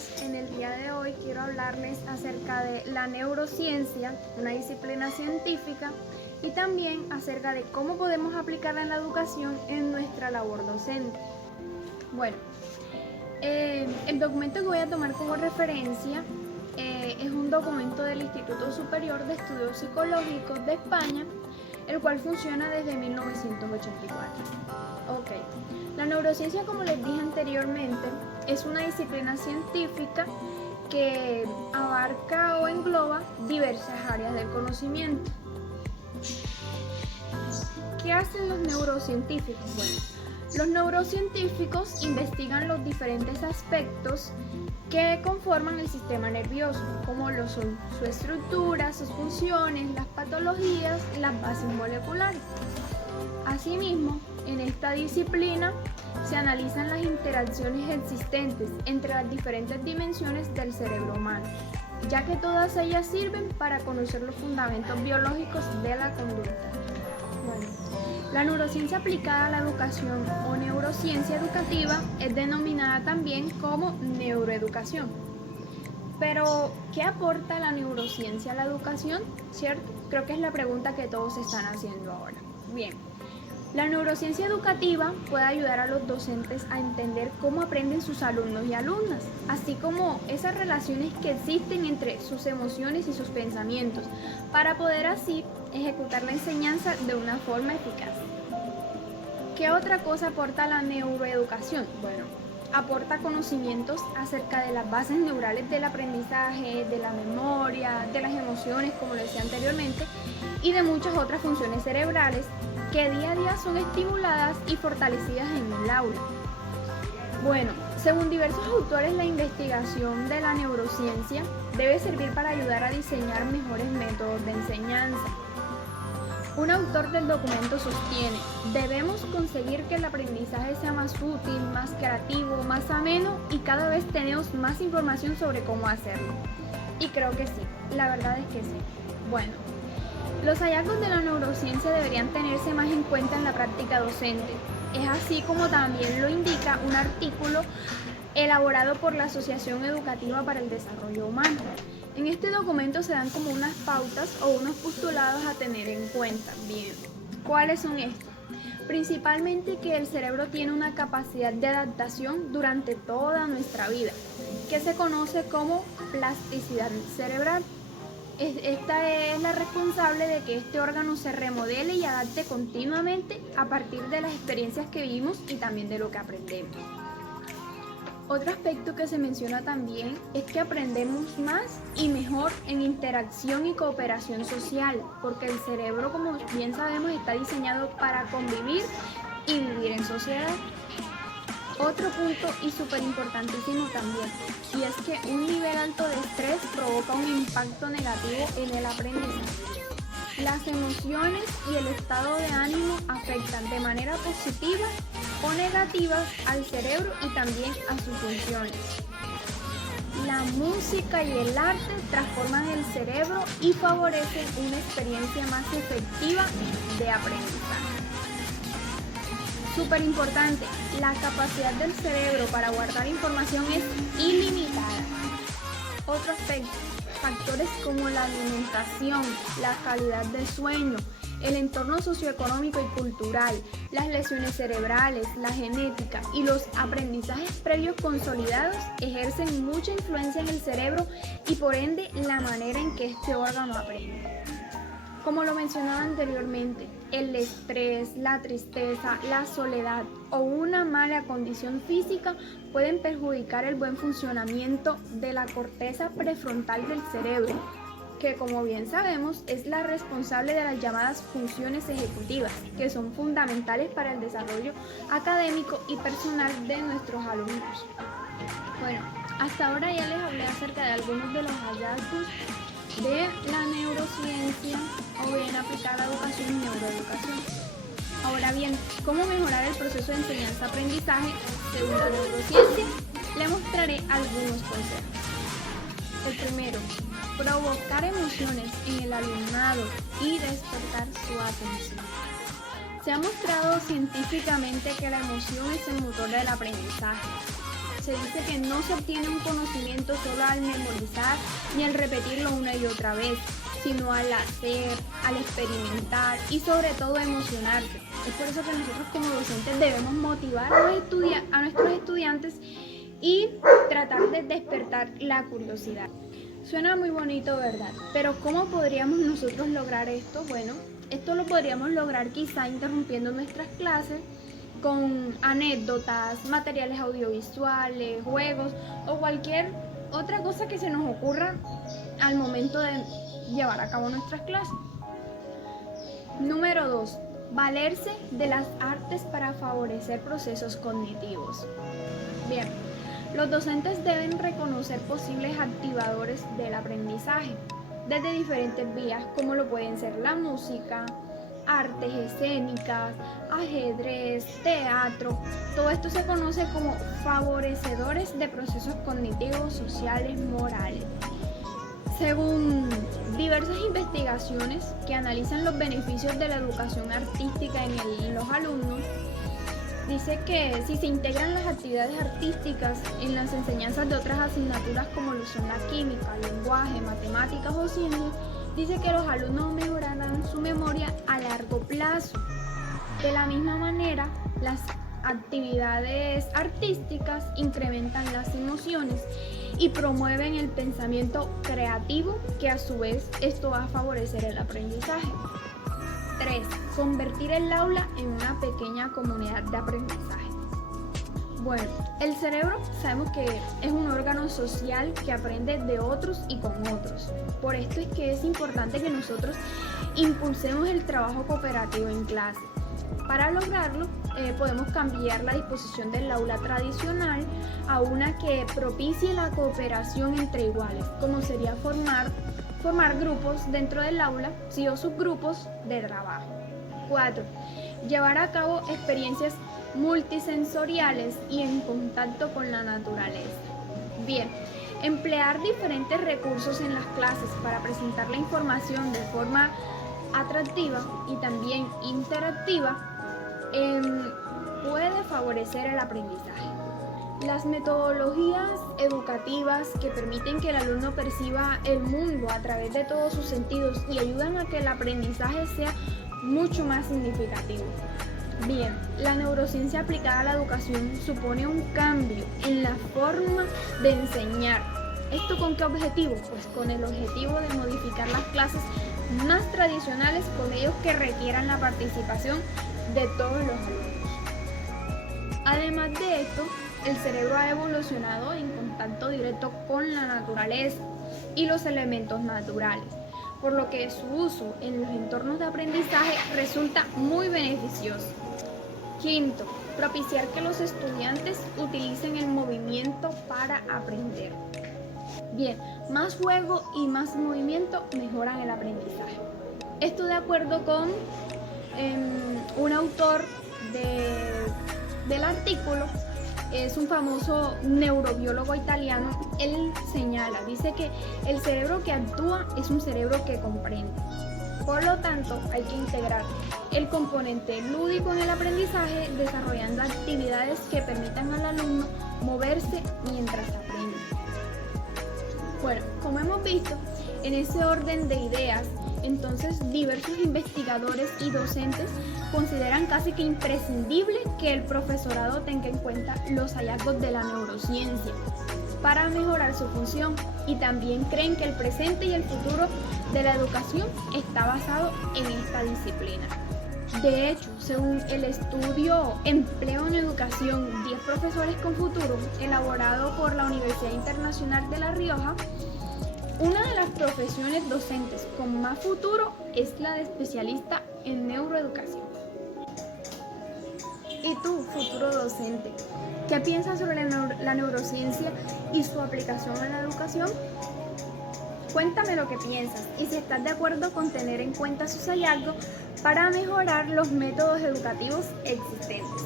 niños, en el día de hoy quiero hablarles acerca de la neurociencia, una disciplina científica, y también acerca de cómo podemos aplicarla en la educación en nuestra labor docente. Bueno, el documento que voy a tomar como referencia es un documento del Instituto Superior de Estudios Psicológicos de España, el cual funciona desde 1984. Ok, la neurociencia, como les dije anteriormente, es una disciplina científica que abarca o engloba diversas áreas del conocimiento. ¿Qué hacen los neurocientíficos? Bueno, los neurocientíficos investigan los diferentes aspectos que conforman el sistema nervioso, como lo son su estructura, sus funciones, las patologías y las bases moleculares. Asimismo, en esta disciplina se analizan las interacciones existentes entre las diferentes dimensiones del cerebro humano, ya que todas ellas sirven para conocer los fundamentos biológicos de la conducta. Bueno, la neurociencia aplicada a la educación o neurociencia educativa es denominada también como neuroeducación. Pero, ¿qué aporta la neurociencia a la educación? ¿Cierto? Creo que es la pregunta que todos están haciendo ahora. Bien, la neurociencia educativa puede ayudar a los docentes a entender cómo aprenden sus alumnos y alumnas, así como esas relaciones que existen entre sus emociones y sus pensamientos, para poder así ejecutar la enseñanza de una forma eficaz. ¿Qué otra cosa aporta la neuroeducación? Bueno, aporta conocimientos acerca de las bases neurales del aprendizaje, de la memoria, de las emociones, como lo decía anteriormente, y de muchas otras funciones cerebrales que día a día son estimuladas y fortalecidas en el aula. Bueno, según diversos autores, la investigación de la neurociencia debe servir para ayudar a diseñar mejores métodos de enseñanza. Un autor del documento sostiene: debemos conseguir que el aprendizaje sea más útil, más creativo, más ameno, y cada vez tenemos más información sobre cómo hacerlo. Y creo que sí, la verdad es que sí. Bueno, los hallazgos de la neurociencia deberían tenerse más en cuenta en la práctica docente. Es así como también lo indica un artículo elaborado por la Asociación Educativa para el Desarrollo Humano. En este documento se dan como unas pautas o unos postulados a tener en cuenta. Bien, ¿cuáles son estos? Principalmente que el cerebro tiene una capacidad de adaptación durante toda nuestra vida, que se conoce como plasticidad cerebral. Esta es la responsable de que este órgano se remodele y adapte continuamente a partir de las experiencias que vivimos y también de lo que aprendemos. Otro aspecto que se menciona también es que aprendemos más y mejor en interacción y cooperación social, porque el cerebro, como bien sabemos, está diseñado para convivir y vivir en sociedad. Otro punto y súper importantísimo también, y es que un nivel alto de estrés provoca un impacto negativo en el aprendizaje. Las emociones y el estado de ánimo afectan de manera positiva o negativa al cerebro y también a sus funciones. La música y el arte transforman el cerebro y favorecen una experiencia más efectiva de aprendizaje. Súper importante, la capacidad del cerebro para guardar información es ilimitada. Otro aspecto, factores como la alimentación, la calidad del sueño, el entorno socioeconómico y cultural, las lesiones cerebrales, la genética y los aprendizajes previos consolidados ejercen mucha influencia en el cerebro y por ende la manera en que este órgano aprende. Como lo mencionaba anteriormente, el estrés, la tristeza, la soledad o una mala condición física pueden perjudicar el buen funcionamiento de la corteza prefrontal del cerebro, que, como bien sabemos, es la responsable de las llamadas funciones ejecutivas, que son fundamentales para el desarrollo académico y personal de nuestros alumnos. Bueno, hasta ahora ya les hablé acerca de algunos de los hallazgos de la neurociencia o bien aplicar la educación y neuroeducación. Ahora bien, ¿cómo mejorar el proceso de enseñanza-aprendizaje según la neurociencia? Le mostraré algunos consejos. El primero, provocar emociones en el alumnado y despertar su atención. Se ha mostrado científicamente que la emoción es el motor del aprendizaje. se dice que no se obtiene un conocimiento solo al memorizar ni al repetirlo una y otra vez, sino al hacer, al experimentar y sobre todo emocionarse. Es por eso que nosotros como docentes debemos motivar a nuestros estudiantes y tratar de despertar la curiosidad. Suena muy bonito, ¿verdad? Pero ¿cómo podríamos nosotros lograr esto? Bueno, esto lo podríamos lograr quizá interrumpiendo nuestras clases con anécdotas, materiales audiovisuales, juegos o cualquier otra cosa que se nos ocurra al momento de llevar a cabo nuestras clases. Número 2. Valerse de las artes para favorecer procesos cognitivos. Bien, los docentes deben reconocer posibles activadores del aprendizaje desde diferentes vías, como lo pueden ser la música, artes escénicas, ajedrez, teatro. Todo esto se conoce como favorecedores de procesos cognitivos, sociales, morales. Según diversas investigaciones que analizan los beneficios de la educación artística en los alumnos, dice que si se integran las actividades artísticas en las enseñanzas de otras asignaturas como lo son la química, lenguaje, matemáticas o ciencias, dice que los alumnos mejorarán su memoria a largo plazo. De la misma manera, las actividades artísticas incrementan las emociones y promueven el pensamiento creativo, que a su vez esto va a favorecer el aprendizaje. 3. Convertir el aula en una pequeña comunidad de aprendizaje. Bueno, el cerebro sabemos que es un órgano social que aprende de otros y con otros. Por esto es que es importante que nosotros impulsemos el trabajo cooperativo en clase. Para lograrlo, podemos cambiar la disposición del aula tradicional a una que propicie la cooperación entre iguales, como sería formar grupos dentro del aula, sí, o subgrupos de trabajo. 4. Llevar a cabo experiencias multisensoriales y en contacto con la naturaleza. Bien, emplear diferentes recursos en las clases para presentar la información de forma atractiva y también interactiva puede favorecer el aprendizaje. Las metodologías educativas que permiten que el alumno perciba el mundo a través de todos sus sentidos y ayudan a que el aprendizaje sea mucho más significativo. Bien, la neurociencia aplicada a la educación supone un cambio en la forma de enseñar. ¿Esto con qué objetivo? Pues con el objetivo de modificar las clases más tradicionales con ellos que requieran la participación de todos los alumnos. Además de esto, el cerebro ha evolucionado en contacto directo con la naturaleza y los elementos naturales, por lo que su uso en los entornos de aprendizaje resulta muy beneficioso. 5. Propiciar que los estudiantes utilicen el movimiento para aprender. Bien, más juego y más movimiento mejoran el aprendizaje. Esto de acuerdo con un autor del artículo, es un famoso neurobiólogo italiano. Él señala, dice que el cerebro que actúa es un cerebro que comprende. Por lo tanto, hay que integrar el componente lúdico en el aprendizaje, desarrollando actividades que permitan al alumno moverse mientras aprende. Bueno, como hemos visto, en ese orden de ideas, entonces diversos investigadores y docentes consideran casi que imprescindible que el profesorado tenga en cuenta los hallazgos de la neurociencia para mejorar su función, y también creen que el presente y el futuro de la educación está basado en esta disciplina. De hecho, según el estudio Empleo en Educación, 10 profesores con futuro, elaborado por la Universidad Internacional de La Rioja, una de las profesiones docentes con más futuro es la de especialista en neuroeducación. ¿Y tú, futuro docente, qué piensas sobre la neurociencia y su aplicación en la educación? Cuéntame lo que piensas y si estás de acuerdo con tener en cuenta sus hallazgos para mejorar los métodos educativos existentes.